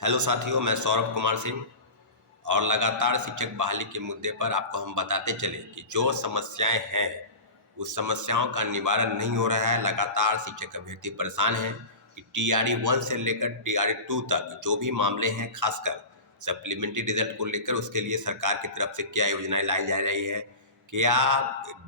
Hello साथियों, मैं सौरभ कुमार सिंह और लगातार शिक्षक बहाली के मुद्दे पर आपको हम बताते चले कि जो समस्याएं हैं उस समस्याओं का निवारण नहीं हो रहा है। लगातार शिक्षक अभ्यर्थी परेशान हैं कि टीआरई 1 से लेकर टीआरई 2 तक जो भी मामले हैं, खासकर सप्लीमेंट्री रिजल्ट को लेकर उसके लिए सरकार की तरफ से क्या योजनाएं लाई जा रही है। क्या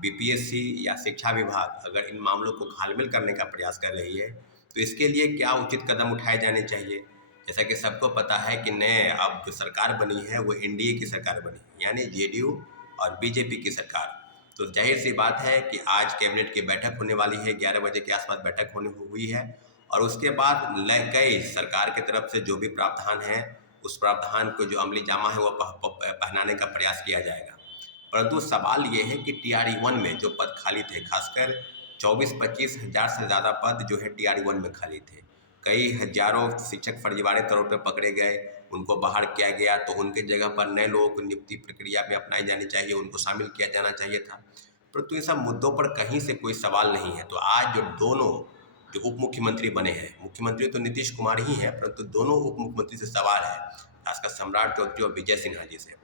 बीपीएससी या शिक्षा विभाग अगर इन मामलों को घालमेल करने का प्रयास कर रही है तो इसके लिए क्या उचित कदम उठाए जाने चाहिए। जैसा कि सबको पता है कि नए अब जो सरकार बनी है वो एनडीए की सरकार बनी है, यानी जेडीयू और बीजेपी की सरकार। तो जाहिर सी बात है कि आज कैबिनेट की बैठक होने वाली है, 11 बजे के आसपास बैठक होने हुई है और उसके बाद कई सरकार की तरफ से जो भी प्रावधान है उस प्रावधान को जो अमली जामा है वो पहनाने का प्रयास किया जाएगा। परंतु सवाल ये है कि टीआरई 1 में जो पद खाली थे, खासकर 24-25 हज़ार से ज़्यादा पद जो है टीआरई 1 में खाली थे। कई हजारों शिक्षक फर्जीवाड़े तौर पर पकड़े गए, उनको बाहर किया गया, तो उनके जगह पर नए लोगों को नियुक्ति प्रक्रिया में अपनाई जानी चाहिए, उनको शामिल किया जाना चाहिए था। परंतु इन सब मुद्दों पर कहीं से कोई सवाल नहीं है। तो आज जो दोनों जो उप मुख्यमंत्री बने हैं, मुख्यमंत्री तो नीतीश कुमार ही हैं, परंतु दोनों उप मुख्यमंत्री से सवाल है, खासकर सम्राट चौधरी और विजय सिन्हा जी से,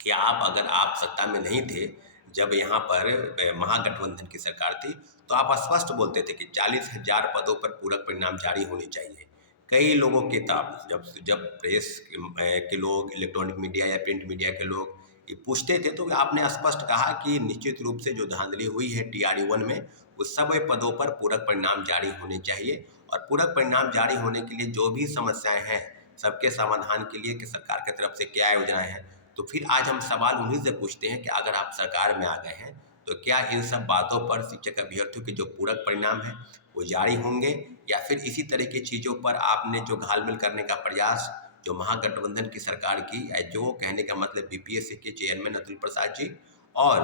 कि अगर आप सत्ता में नहीं थे जब यहाँ पर महागठबंधन की सरकार थी, तो आप स्पष्ट बोलते थे कि 40,000 पदों पर पूरक परिणाम जारी होने चाहिए। कई लोगों के तब जब जब प्रेस के लोग, इलेक्ट्रॉनिक मीडिया या प्रिंट मीडिया के लोग ये पूछते थे तो आपने स्पष्ट कहा कि निश्चित रूप से जो धांधली हुई है टीआरई 1 में उस सब पदों पर पूरक परिणाम जारी होने चाहिए और पूरक परिणाम जारी होने के लिए जो भी समस्याएं हैं सबके समाधान के लिए कि सरकार की तरफ से क्या योजनाएं हैं। तो फिर आज हम सवाल उन्हीं से पूछते हैं कि अगर आप सरकार में आ गए हैं तो क्या इन सब बातों पर शिक्षक अभ्यर्थियों के जो पूरक परिणाम है वो जारी होंगे, या फिर इसी तरह की चीज़ों पर आपने जो घालमेल करने का प्रयास जो महागठबंधन की सरकार की, जो कहने का मतलब बीपीएससी के चेयरमैन अतुल प्रसाद जी और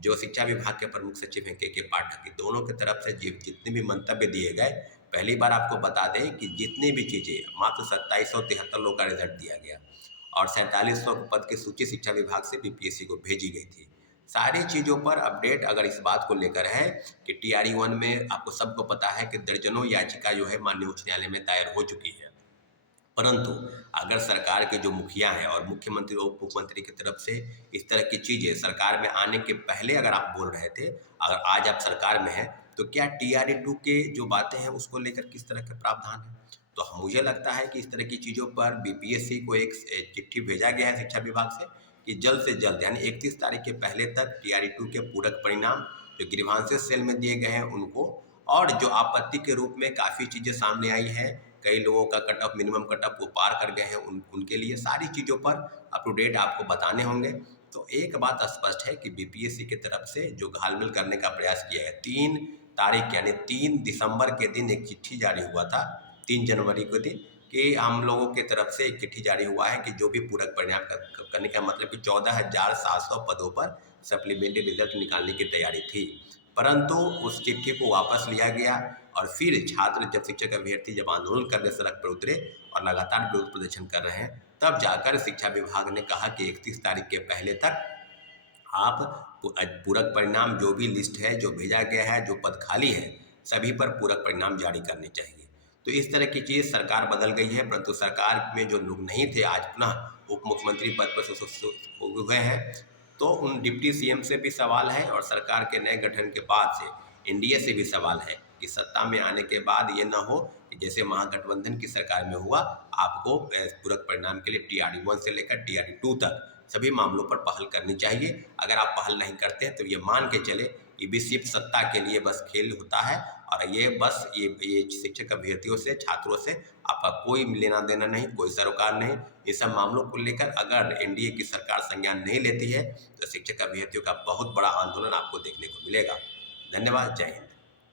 जो शिक्षा विभाग के प्रमुख सचिव हैं के पाठक की, दोनों की तरफ से जितने भी मंतव्य दिए गए, पहली बार आपको बता दें कि जितनी भी चीज़ें मात्र 2773 लोगों का रिजल्ट दिया गया और 4700 पद की सूची शिक्षा विभाग से बीपीएससी को भेजी गई थी। सारी चीज़ों पर अपडेट अगर इस बात को लेकर है कि टीआरई 1 में आपको सबको पता है कि दर्जनों याचिका जो है माननीय उच्च न्यायालय में दायर हो चुकी है। परंतु अगर सरकार के जो मुखिया हैं और मुख्यमंत्री और उप मुख्यमंत्री की तरफ से इस तरह की चीज़ें सरकार में आने के पहले अगर आप बोल रहे थे, अगर आज आप सरकार में हैं, तो क्या टीआरई 2 के जो बातें हैं उसको लेकर किस तरह के प्रावधान हैं। तो मुझे लगता है कि इस तरह की चीज़ों पर बीपीएससी को एक चिट्ठी भेजा गया है शिक्षा विभाग से कि जल्द से जल्द यानी 31 तारीख के पहले तक टीआरई 2 के पूरक परिणाम जो ग्रीवांसेस सेल में दिए गए हैं उनको, और जो आपत्ति के रूप में काफ़ी चीज़ें सामने आई है, कई लोगों का cut off, minimum cut off वो पार कर गए हैं, उनके लिए सारी चीज़ों पर अप टू डेट आपको बताने होंगे। तो एक बात स्पष्ट है कि बीपीएससी की तरफ से जो घालमेल करने का प्रयास किया है, 3 तारीख यानी 3 दिसंबर के दिन एक चिट्ठी जारी हुआ था, 3 जनवरी के दिन, कि हम लोगों की तरफ से एक चिट्ठी जारी हुआ है कि जो भी पूरक परिणाम करने का मतलब कि 14,700 पदों पर सप्लीमेंट्री रिजल्ट निकालने की तैयारी थी। परंतु उस चिट्ठी को वापस लिया गया और फिर छात्र जब शिक्षक अभ्यर्थी जब आंदोलन करने सड़क पर उतरे और लगातार विरोध प्रदर्शन कर रहे हैं, तब जाकर शिक्षा विभाग ने कहा कि 31 तारीख के पहले तक आप पूरक परिणाम जो भी लिस्ट है जो भेजा गया है, जो पद खाली है, सभी पर पूरक परिणाम जारी करने चाहिए। तो इस तरह की चीज़ सरकार बदल गई है, परंतु सरकार में जो लोग नहीं थे आज पुनः उप मुख्यमंत्री पद पर हुए हैं। तो उन डिप्टी सीएम से भी सवाल है और सरकार के नए गठन के बाद से एनडीए से भी सवाल है कि सत्ता में आने के बाद ये ना हो कि जैसे महागठबंधन की सरकार में हुआ, आपको पूरक परिणाम के लिए टीआरई 1 से लेकर टीआरई 2 तक सभी मामलों पर पहल करनी चाहिए। अगर आप पहल नहीं करते हैं तो ये मान के चले कि भी सिर्फ सत्ता के लिए बस खेल होता है और ये बस ये शिक्षक अभ्यर्थियों से, छात्रों से आपका कोई लेना देना नहीं, कोई सरोकार नहीं। ये सब मामलों को लेकर अगर एनडीए की सरकार संज्ञान नहीं लेती है तो शिक्षक अभ्यर्थियों का बहुत बड़ा आंदोलन आपको देखने को मिलेगा। धन्यवाद। जय हिंद।